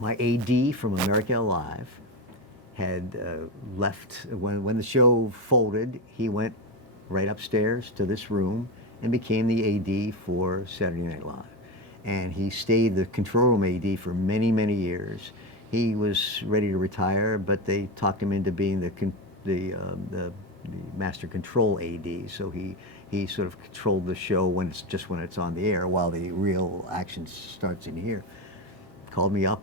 My AD from America Alive had left when the show folded. He went right upstairs to this room and became the AD for Saturday Night Live. And he stayed the control room AD for many, many years. He was ready to retire, but they talked him into being the master control AD. So he sort of controlled the show when it's on the air, while the real action starts in here. Called me up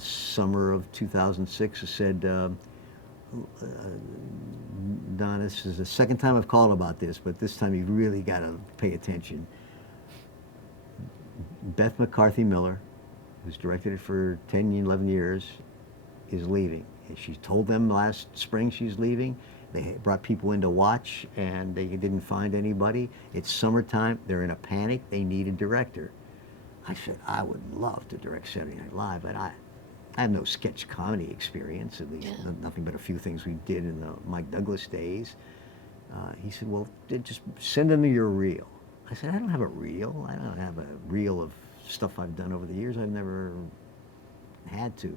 summer of 2006 and said, Don, this is the second time I've called about this, but this time you really got to pay attention. Beth McCarthy Miller, who's directed it for 10, 11 years, is leaving. And she told them last spring she's leaving. They brought people in to watch, and they didn't find anybody. It's summertime. They're in a panic. They need a director. I said, I would love to direct Saturday Night Live, but I have no sketch comedy experience, at least nothing but a few things we did in the Mike Douglas days. He said, well, just send them your reel. I said, I don't have a reel. I don't have a reel of stuff I've done over the years. I've never had to.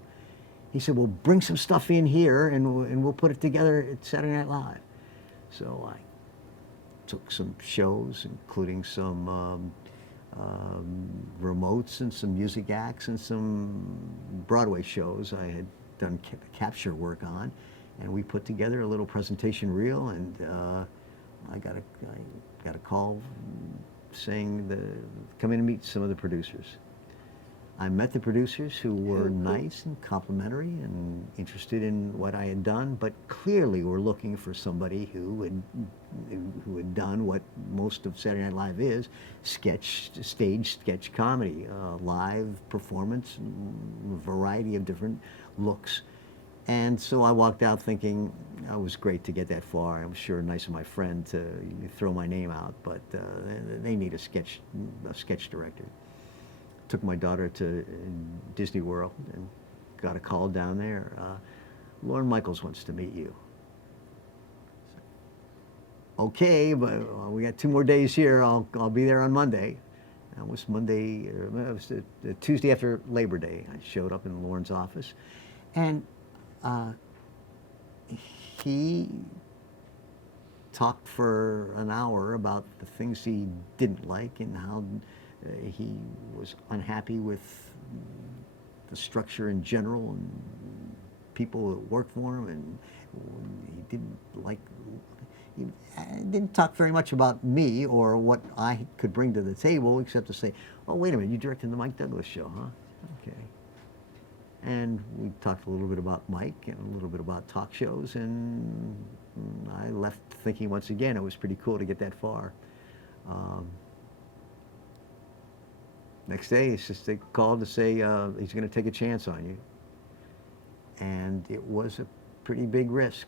He said, well, bring some stuff in here and we'll put it together at Saturday Night Live. So I took some shows, including some remotes and some music acts and some Broadway shows I had done capture work on, and we put together a little presentation reel, and I got a call saying come in and meet some of the producers. I met the producers, who were nice and complimentary and interested in what I had done, but clearly were looking for somebody who had done what most of Saturday Night Live is: stage sketch comedy, live performance, a variety of different looks. And so I walked out thinking, it was great to get that far. I was sure nice of my friend to throw my name out, but they need a sketch director. Took my daughter to Disney World and got a call down there. Lorne Michaels wants to meet you. Okay, but we got 2 more days here. I'll be there on Monday. That was Monday. It was the Tuesday after Labor Day. I showed up in Lorne's office, and he talked for an hour about the things he didn't like and how he was unhappy with the structure in general and people that worked for him, and he didn't talk very much about me or what I could bring to the table, except to say, oh, wait a minute, you directed the Mike Douglas show, huh? Okay. And we talked a little bit about Mike and a little bit about talk shows, and I left thinking once again it was pretty cool to get that far. Next day, it's just they called to say he's going to take a chance on you. And it was a pretty big risk.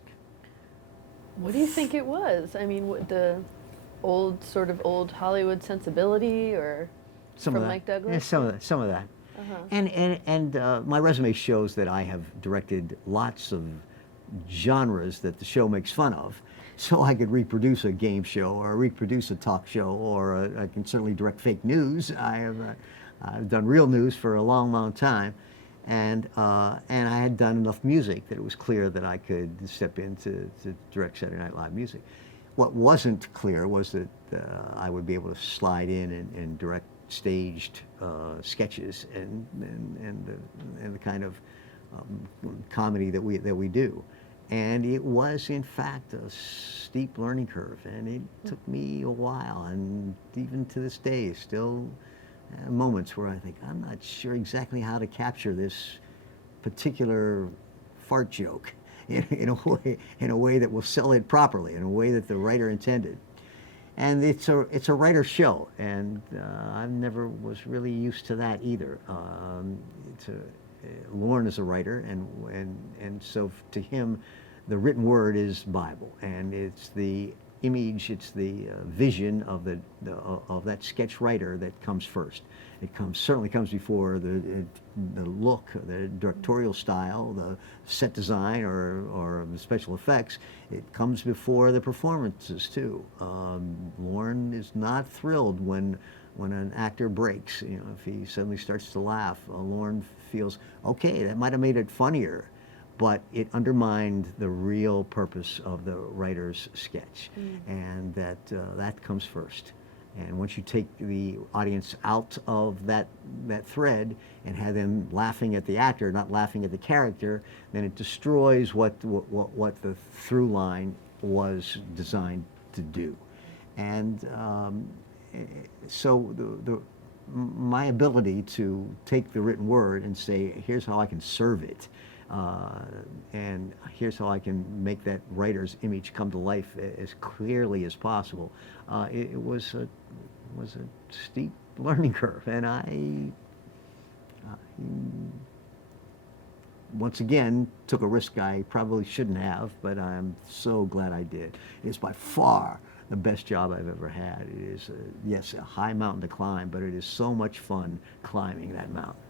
What do you think it was? I mean, the old Hollywood sensibility, or Some from of that. Mike Douglas? Yeah, some of that. And my resume shows that I have directed lots of genres that the show makes fun of. So I could reproduce a game show or reproduce a talk show, or I can certainly direct fake news. I've done real news for a long, long time, and I had done enough music that it was clear that I could step in to direct Saturday Night Live music. What wasn't clear was that I would be able to slide in and direct staged sketches and the kind of comedy that we do. And it was, in fact, a steep learning curve, and it took me a while, and even to this day, still moments where I think, I'm not sure exactly how to capture this particular fart joke in a way that will sell it properly, in a way that the writer intended. And it's a writer's show, and I never was really used to that either. Lorne is a writer, and so to him, the written word is Bible, and it's the image, it's the vision of that sketch writer that comes first. It certainly comes before the look, the directorial style, the set design, or the special effects. It comes before the performances too. Lorne is not thrilled when when an actor breaks, if he suddenly starts to laugh, Lorne feels, okay, that might have made it funnier, but it undermined the real purpose of the writer's sketch, and that comes first. And once you take the audience out of that thread and have them laughing at the actor, not laughing at the character, then it destroys what the through line was designed to do. And so my ability to take the written word and say, here's how I can serve it, and here's how I can make that writer's image come to life as clearly as possible. It was a steep learning curve, and I once again took a risk I probably shouldn't have, but I'm so glad I did. It's by far the best job I've ever had. It is, yes, a high mountain to climb, but it is so much fun climbing that mountain.